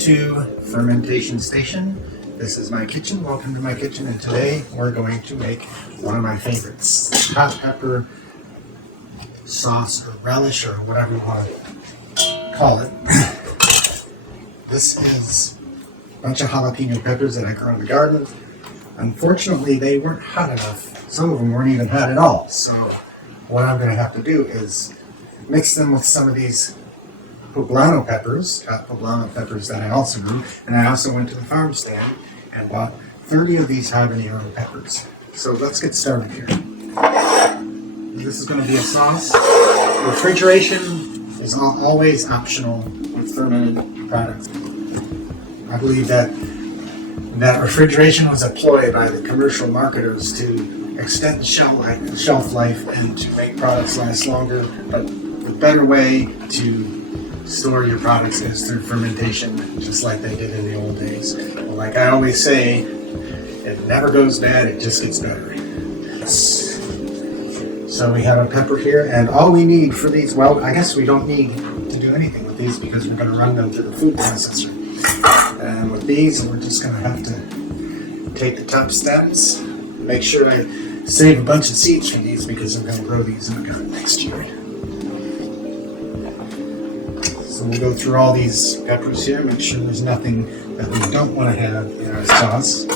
to Fermentation Station. This is my kitchen. Welcome to my kitchen, and today we're going to make one of my favorites, hot pepper sauce or relish or whatever you want to call it. This is a bunch of jalapeno peppers that I grew in the garden. Unfortunately, they weren't hot enough. Some of them weren't even hot at all. So what I'm going to have to do is mix them with some of these poblano peppers, hot poblano peppers that I also grew. And I also went to the farm stand and bought 30 of these habanero peppers. So let's get started here. This is going to be a sauce. Refrigeration is always optional with fermented products. I believe that refrigeration was a ploy by the commercial marketers to extend the shelf life and to make products last longer. But the better way to store your products is through fermentation, just like they did in the old days. Like I always say, it never goes bad, it just gets better. So we have a pepper here, and all we need for these, well, I guess we don't need to do anything with these because we're going to run them through the food processor. And with these, we're just going to have to take the top steps, make sure I save a bunch of seeds for these because I'm going to grow these in the garden next year. So we'll go through all these peppers here, make sure there's nothing that we don't want to have in our sauce.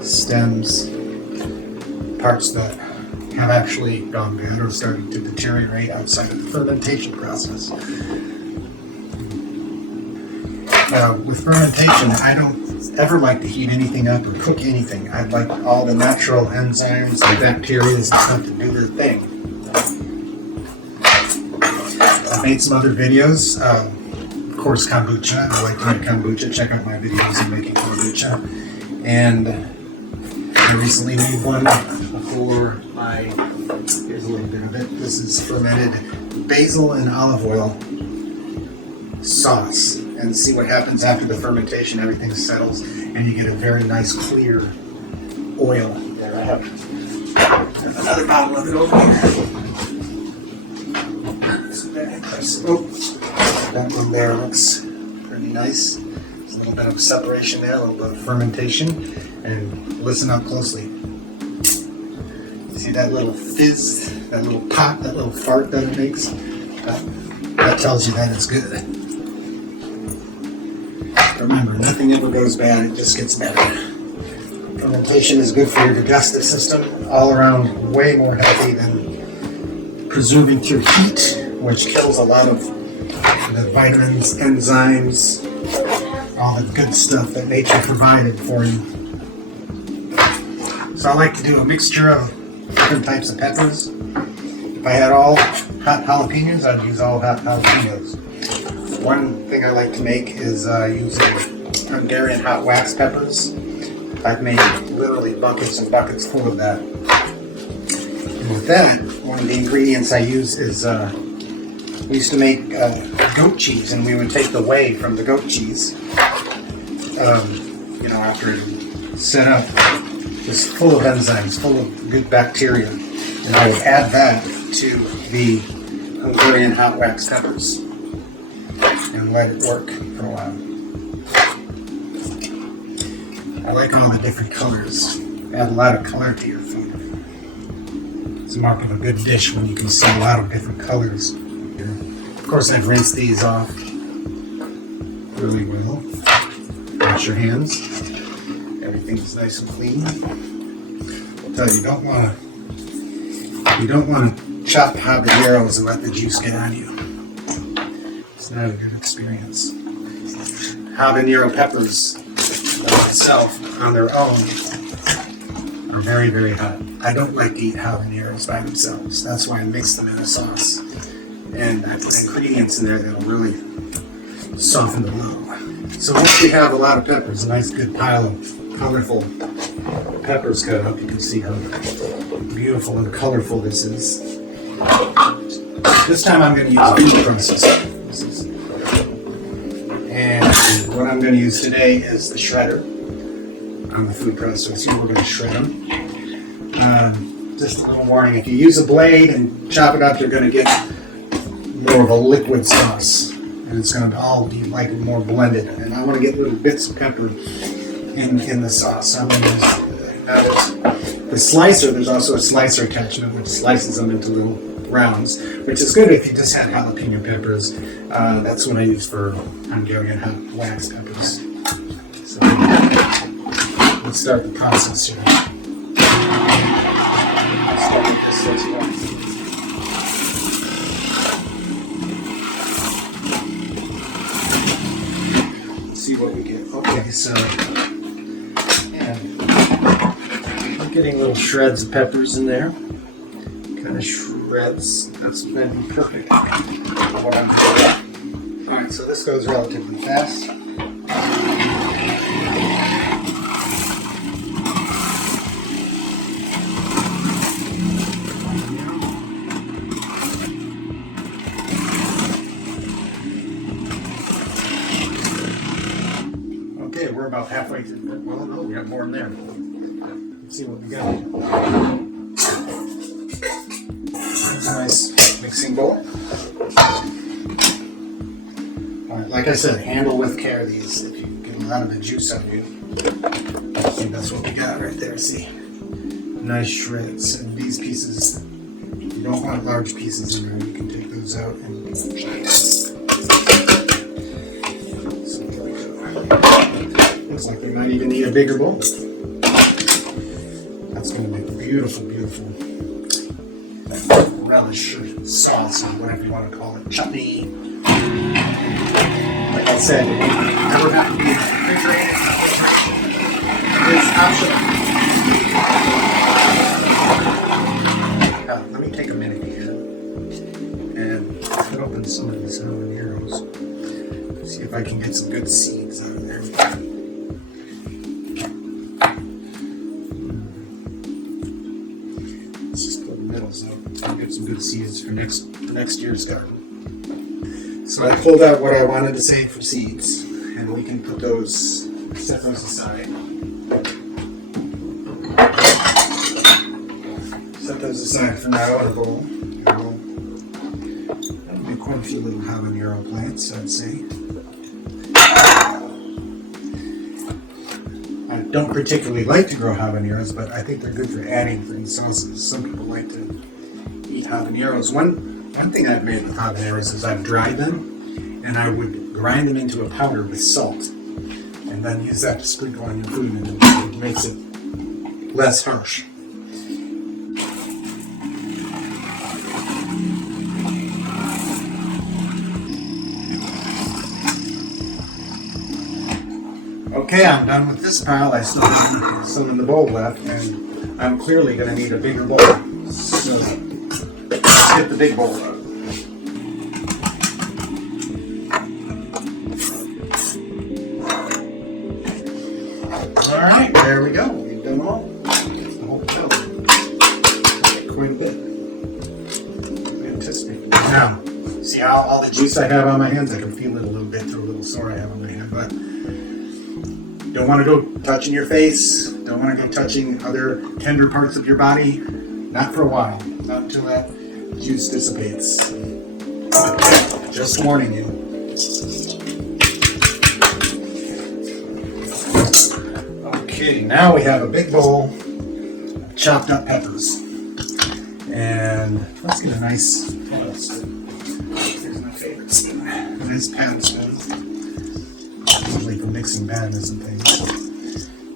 Stems, parts that have actually gone bad or started to deteriorate outside of the fermentation process. With fermentation, I don't ever like to heat anything up or cook anything. I like all the natural enzymes and bacteria and stuff to do their thing. I've made some other videos. Of course, kombucha. I like to make kombucha. Check out my videos on making kombucha. And I recently made one for my, here's a little bit of it. This is fermented basil and olive oil sauce. And see what happens after the fermentation. Everything settles and you get a very nice clear oil. There I have another bottle of it over here. Oh, that one there looks pretty nice. There's a little bit of separation there, a little bit of fermentation. And listen up closely. See that little fizz, that little pop, that little fart that it makes? That tells you that it's good. Remember, nothing ever goes bad, it just gets better. Fermentation is good for your digestive system, all around way more healthy than preserving through heat, which kills a lot of the vitamins, enzymes, all the good stuff that nature provided for you. So I like to do a mixture of different types of peppers. If I had all hot jalapenos, I'd use all hot jalapenos. One thing I like to make is using Hungarian hot wax peppers. I've made literally buckets and buckets full of that. And with that, one of the ingredients I use is, we used to make goat cheese, and we would take the whey from the goat cheese, after it set up, just full of enzymes, full of good bacteria. And I would add that to the Hungarian hot wax peppers and let it work for a while. I like all the different colors. Add a lot of color to your food. It's a mark of a good dish when you can see a lot of different colors. Of course, I've rinsed these off really well. Wash your hands. Everything's nice and clean. I'll tell you, you don't want to chop habaneros and let the juice get on you. It's not a good experience. Habanero peppers itself on their own are very, very hot. I don't like to eat habaneros by themselves. That's why I mix them in a sauce. And I put ingredients in there that'll really soften the blow. So once you have a lot of peppers, a nice good pile of colorful peppers cut up, you can see how beautiful and colorful this is. This time I'm going to use a food processor. And what I'm going to use today is the shredder on the food processor. We're going to shred them. Just a little warning, if you use a blade and chop it up, you're going to get more of a liquid sauce. and it's going to all be like more blended. And I want to get little bits of pepper in the sauce. So I'm going to use the slicer. There's also a slicer attachment which slices them into little rounds, which is good if you just had jalapeno peppers. That's what I use for Hungarian hot wax peppers. So let's start the process here. Start with this sauce here. Let's see what we get. Okay, so I'm getting little shreds of peppers in there. Kind of shreds. That's been perfect for what I'm doing. Alright, so this goes relatively fast. Okay, we're about halfway through. Well, no, we have more in there. Let's see what we got. That's a nice mixing bowl. Alright, like I said, handle with care these if you get a lot of the juice out of you. I think that's what we got right there, see? Nice shreds. And these pieces, you don't want large pieces in there, you can take those out and so there we go. Looks like we might even need a bigger bowl. That's going to make a beautiful, beautiful relish or sauce or whatever you want to call it. Chutney. Like I said, it won't never have to be refrigerated. It's optional. Let me take a minute here and cut open some of these habaneros. See if I can get some good seeds out of there. Let's just put the middles out. I'll get some good seeds for next year's garden. So I pulled out what I wanted to save for seeds, and we can put those, set those aside. Set those aside for now in a bowl. That'll be quite a few little habanero plants, I'd say. I don't particularly like to grow habaneros, but I think they're good for adding for these sauces. Some people like to eat habaneros. One thing I've made with habaneros is I've dried them, and I would grind them into a powder with salt, and then use that to sprinkle on your food, and it makes it less harsh. Okay, I'm done with this pile. I still have some in the bowl left, and I'm clearly going to need a bigger bowl. So let's get the big bowl out. Alright, there we go. We've done all. The whole filling. Quite a bit. Fantastic. Now, see how all the juice I have on my hands? I can feel it a little bit through a little sore I have on my hand, but don't want to go touching your face. Don't want to go touching other tender parts of your body. Not for a while. Not until that juice dissipates. Just warning you. Okay, now we have a big bowl of chopped up peppers. And let's get a nice pan spoon. Here's my favorite spoon. A nice pan spoon. Usually for mixing bananas and things.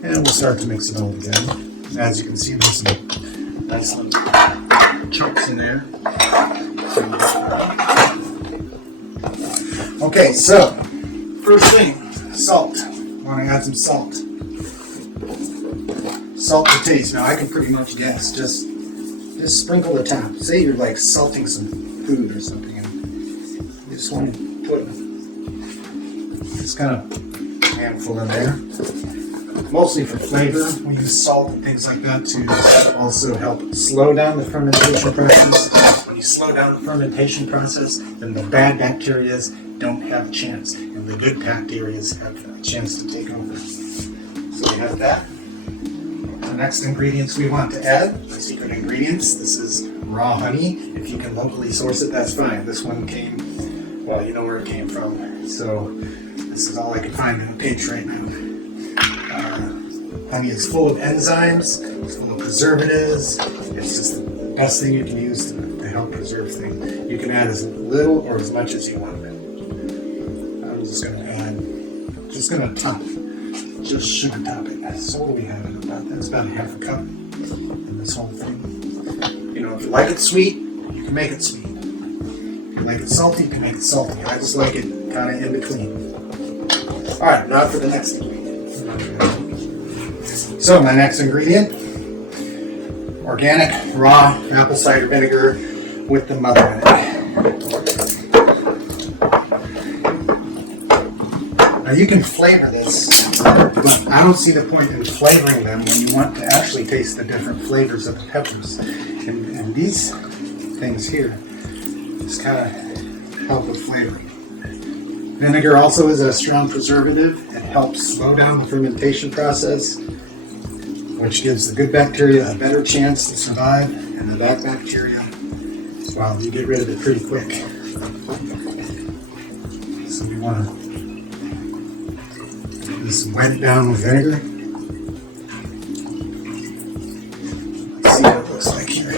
And we'll start to mix it all together. As you can see, there's some nice little chunks in there. Okay, so first thing, salt. I want to add some salt. Salt to taste. Now I can pretty much guess. Just sprinkle the top. Say you're like salting some food or something, and you just want to put this kind of handful in there. Mostly for flavor. We use salt and things like that to also help slow down the fermentation process. When you slow down the fermentation process, then the bad bacteria don't have a chance, and the good bacteria have a chance to take over. So we have that. The next ingredients we want to add, secret ingredients. This is raw honey. If you can locally source it, that's fine. This one came Well, you know where it came from. So this is all I can find on the page right now. Honey is full of enzymes, it's full of preservatives. It's just the best thing you can use to help preserve things. You can add as little or as much as you want. I'm just going to add, just sugar top it. So what do we have in about? That's about half a cup in this whole thing. You know, if you like it sweet, you can make it sweet. If you like it salty, you can make it salty. I just like it kind of in between. All right, now for the next ingredient. So my next ingredient, organic raw apple cider vinegar with the mother in it. Now you can flavor this, but I don't see the point in flavoring them when you want to actually taste the different flavors of the peppers. And these things here just kind of help with flavoring. Vinegar also is a strong preservative. It helps slow down the fermentation process, which gives the good bacteria a better chance to survive, and the bad bacteria, well, you get rid of it pretty quick. So we want to just wet it down with vinegar. Let's see what it looks like here.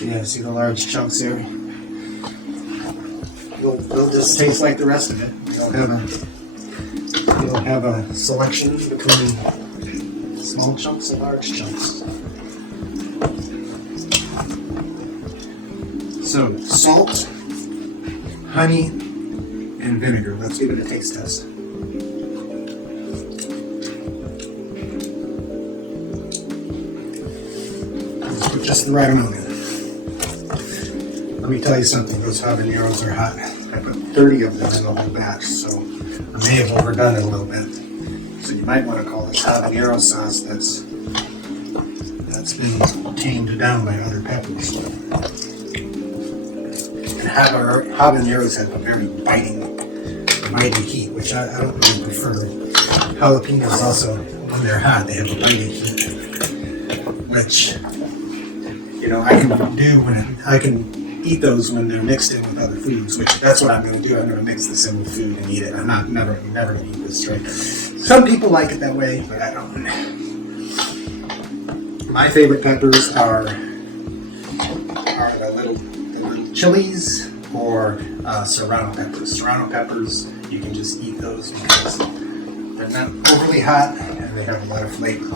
Yeah, see the large chunks here? They'll just taste like the rest of it. You'll have a selection between small chunks and large chunks. So, salt, honey, and vinegar. Let's give it a taste test. Let's put just the right amount in. Let me tell you something, those habaneros are hot. I put 30 of them in the whole batch, so I may have overdone it a little bit. So you might want to call this habanero sauce that's been tamed down by other peppers. And habaneros have a very biting heat, which I don't really prefer. Jalapenos also, when they're hot, they have a biting heat, which, you know, I can eat those when they're mixed in with other foods, which that's what I'm going to do. I'm going to mix this in with food and eat it. I'm never going to eat this straight. Some people like it that way, but I don't. My favorite peppers are the little chilies or serrano peppers. Serrano peppers, you can just eat those because they're not overly hot and they have a lot of flavor.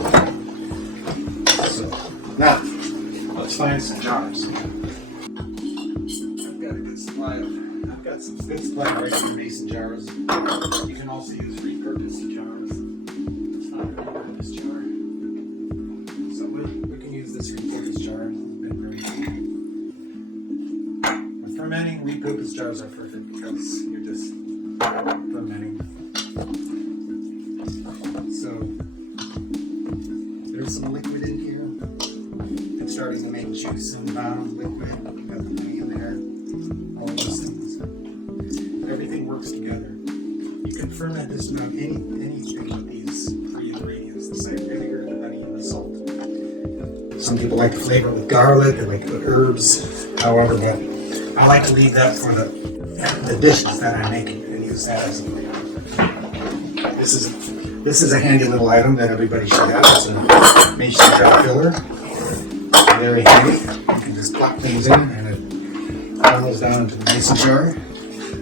So now, let's find some jars. I've got some good supply of regular mason jars. You can also use repurposed jars. Let's find a repurposed jar. So we can use this repurposed jar. With fermenting, repurposed jars are perfect because you're just fermenting. So there's some liquid in here. It's starting to make juice in the bottom, liquid. We've got the honey in there. All those things. Everything works together. You can ferment this without anything but these three ingredients: the cider vinegar, the honey, and the salt. Some people like to flavor it with garlic, they like to put herbs. However, but I like to leave that for the dishes that I make and use that as a flavor. This is a handy little item that everybody should have. It's a mason jar filler. Very handy. You can just plop things in and it funnels down into the mason jar.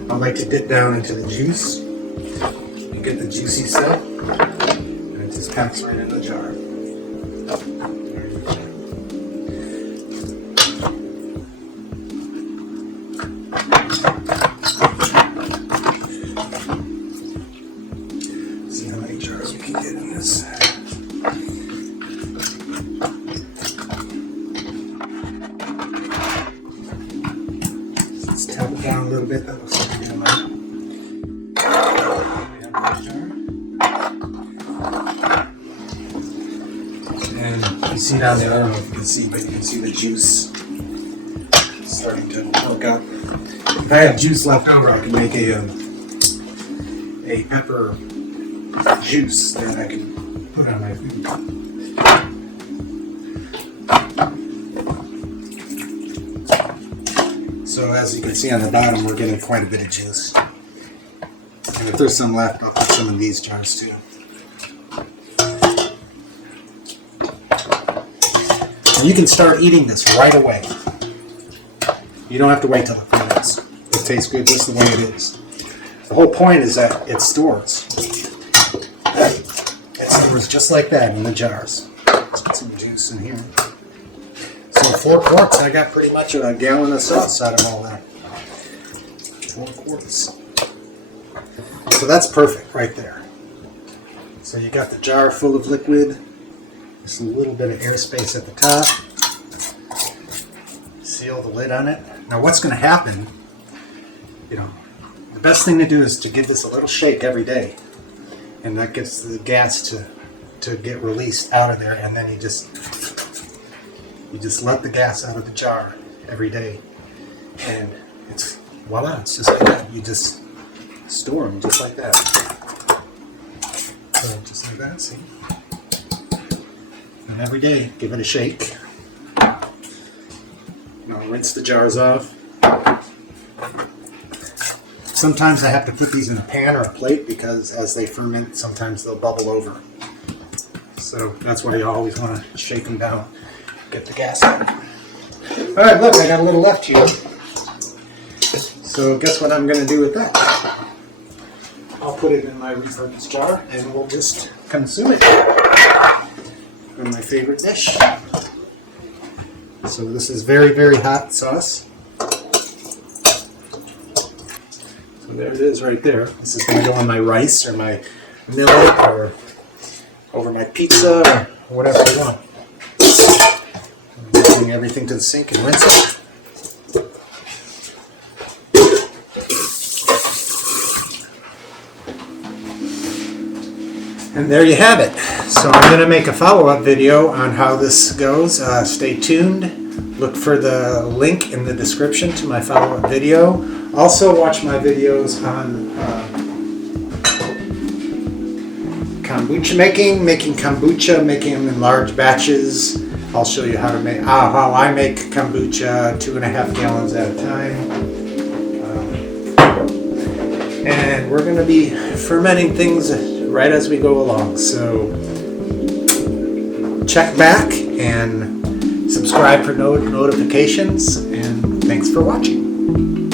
I like to dip down into the juice. You get the juicy stuff, and it just packs right in the jar. See how many jars we can get in this. Let's tap it down a little bit. That looks like a good amount. And you see down there, I don't know if you can see, but you can see the juice starting to work up. If I have juice left over, I can make a pepper juice that I can put on my food. So as you can see on the bottom, we're getting quite a bit of juice. And if there's some left, I'll put some in these jars too. And you can start eating this right away. You don't have to wait till it ferments. It tastes good just the way it is. The whole point is that it stores. It stores just like that in the jars. Let's get some juice in here. So 4 quarts, I got pretty much a gallon of sauce out of all that. 4 quarts. So that's perfect right there. So you got the jar full of liquid. Just a little bit of airspace at the top. Seal the lid on it. Now what's going to happen, the best thing to do is to give this a little shake every day. And that gets the gas to get released out of there, and then you just let the gas out of the jar every day. And it's voila, it's just like that. You just store them just like that. So just like that, see? And every day, give it a shake. Rinse the jars off. Sometimes I have to put these in a pan or a plate because as they ferment, sometimes they'll bubble over. So that's why you always want to shake them down, get the gas out. All right, look, I got a little left here. So guess what I'm going to do with that? I'll put it in my repurposed jar and we'll just consume it. And my favorite dish. So this is very, very hot sauce. So there it is right there. This is going to go on my rice or my millet or over my pizza or whatever you want. Bring everything to the sink and rinse it. And there you have it. So I'm going to make a follow-up video on how this goes. Stay tuned. Look for the link in the description to my follow-up video. Also watch my videos on kombucha making kombucha, making them in large batches. I'll show you how to make how I make kombucha 2.5 gallons at a time. And we're going to be fermenting things right as we go along. So check back and subscribe for notifications, and thanks for watching.